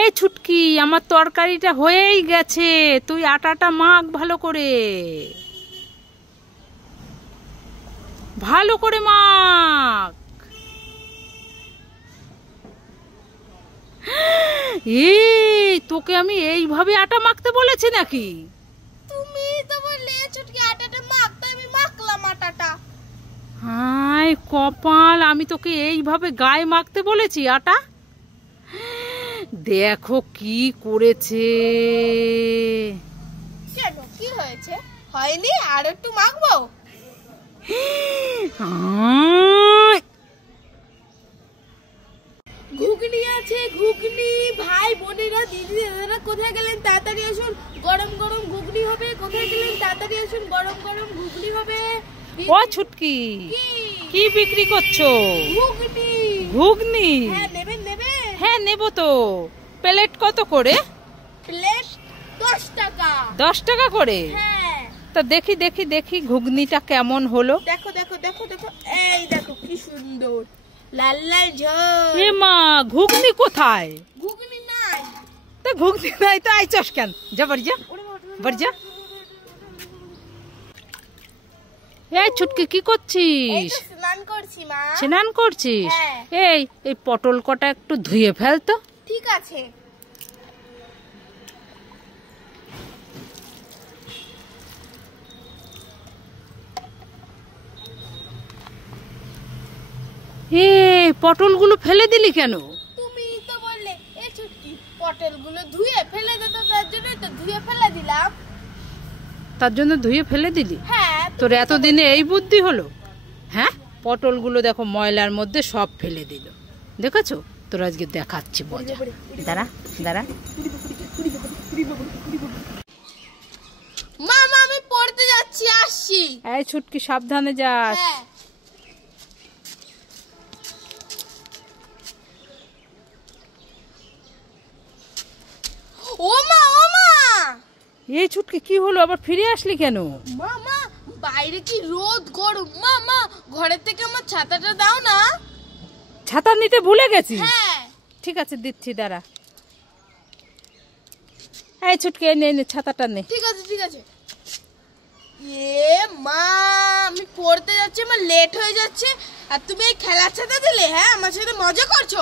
এই ছুটকি, আমার তরকারিটা হয়েই গেছে, তুই আটাটা মাখ ভালো করে, ভালো করে মাখ। এই তোকে আমি এইভাবে আটা মাখতে বলেছি নাকি? তুমি তো বললে ছুটকি আটাটা মাখতে, আমি মাখলাম আটাটা। হায় কপাল, আমি তোকে এইভাবে গায়ে মাখতে বলেছি আটা? দেখো কি করেছে। কেন, কি হয়েছে? হয়নি, আর একটু মাখবো? ঘুগনি আছে, ঘুগনি। ভাই বোনেরা, দিদি দাদারা কোথায় গেলেন? তাড়াতাড়ি আসুন, গরম গরম ঘুগনি হবে। কোথায় গেলেন? তাড়াতাড়ি আসুন, গরম গরম ঘুগনি হবে। ও ছুটকি, কি বিক্রি করছো? ঘুগনি। ঘুগনি? হ্যাঁ, নেবেন নেবেন? হ্যাঁ নেব তো। প্লেট কত করে? প্লেট 10 টাকা। 10 টাকা করে? হ্যাঁ। তা দেখি দেখি দেখি ঘুগনিটা কেমন হলো। দেখো দেখো দেখো দেখো, এই দেখো কি সুন্দর লাল লাল ঝোল। এ মা, ঘুগনি কোথায়? ঘুগনি নাই। তা ঘুগনি নাই তো আইছস কেন? যা বাড়ি যা, বাড়ি যা। এই ছুটকি, কি এই করছিস? তো স্নান করছি মা। স্নান করছিস? হ্যাঁ। এই এই পটল কটা একটু ধুয়ে ফেল তো। ঠিক আছে। এই পটলগুলো ফেলে দিলি কেন? তুমি তো বললে এই ছুটকি পটলগুলো ধুয়ে ফেলে দে, তো তার জন্য তো ধুয়ে ফেলে দিলাম। তার জন্য ধুয়ে ফেলে দিলি? হ্যাঁ। তোর এতদিনে এই বুদ্ধি হলো? হ্যাঁ, পটলগুলো দেখো ময়লার মধ্যে সব ফেলে দিল, দেখেছো? তোর আজকে দেখাচ্ছি মজা। দাঁড়া দাঁড়া। মামা, আমি পড়তে যাচ্ছি, আসছি। এই ছুটকি, সাবধানে যাস। হ্যাঁ। ও মা, ও মা। এই ছুটকি, কি হলো? আবার ফিরে আসলি কেন? মামা, বাইরে কি রোদ গরম। মামা, ঘরের থেকে আমার ছাতাটা দাও না। ছাতা নিতে ভুলে গেছিস? হ্যাঁ। ঠিক আছে, দিচ্ছি, দাঁড়া। এই ছুটকি, নে নে ছাতাটা নে। ঠিক আছে ঠিক আছে। এ মা, আমি পড়তে যাচ্ছি, আমার লেট হয়ে যাচ্ছে, আর তুমি এই খেলার ছাতা দিলে? হ্যাঁ, আমার সাথে মজা করছো?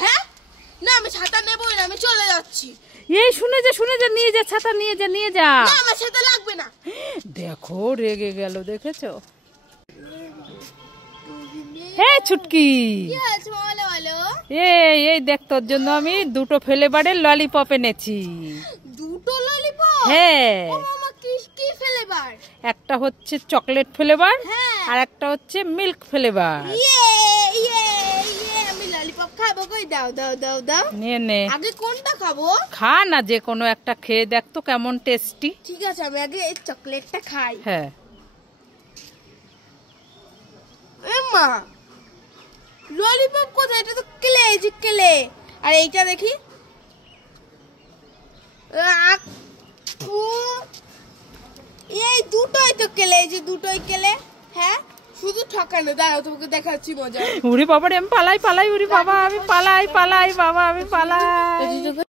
হ্যাঁ, না আমি ছাতা নেবই না, আমি চলে যাচ্ছি। এই শুনে যা, নিয়ে যা ছাতা, নিয়ে যা, নিয়ে যা। না, আমার সাথে লাগবে না। দেখো রেগে গেল, দেখেছো? হ্যাঁ ছুটকি, কি হয়েছে বলো বলো? এই দেখ, তোর জন্য আমি 2টো ফ্লেভারের ললিপপ এনেছি। 2টো ললিপপ? হ্যাঁ। ও মামা, কি কি ফ্লেভার? একটা হচ্ছে চকলেট ফ্লেভার, হ্যাঁ। আর একটা হচ্ছে মিল্ক ফ্লেভার। ইয়ে ইয়ে ইয়ে, আমি ললিপপ খাবো। কই দাও দাও দাও দাও। নে নে, আগে কোনটা খাবো? খা না, যে কোনো একটা খেয়ে দেখ তো কেমন টেস্টি। ঠিক আছে, আমি আগে এই চকলেটটা খাই। হ্যাঁ। মা, ললিপপ কোথায়? এটা তো কেলে, এই যে কেলে। আর এইটা দেখি, এই দুটোই তো কেলে, এই যে দুটোই কেলে। হ্যাঁ, শুধু ঠকানো। দাঁড়াও, তোমাকে দেখাচ্ছি মজা। উরি বাবা রে, আমি পালাই, উরি বাবা, আমি পালাই বাবা, আমি পালাই।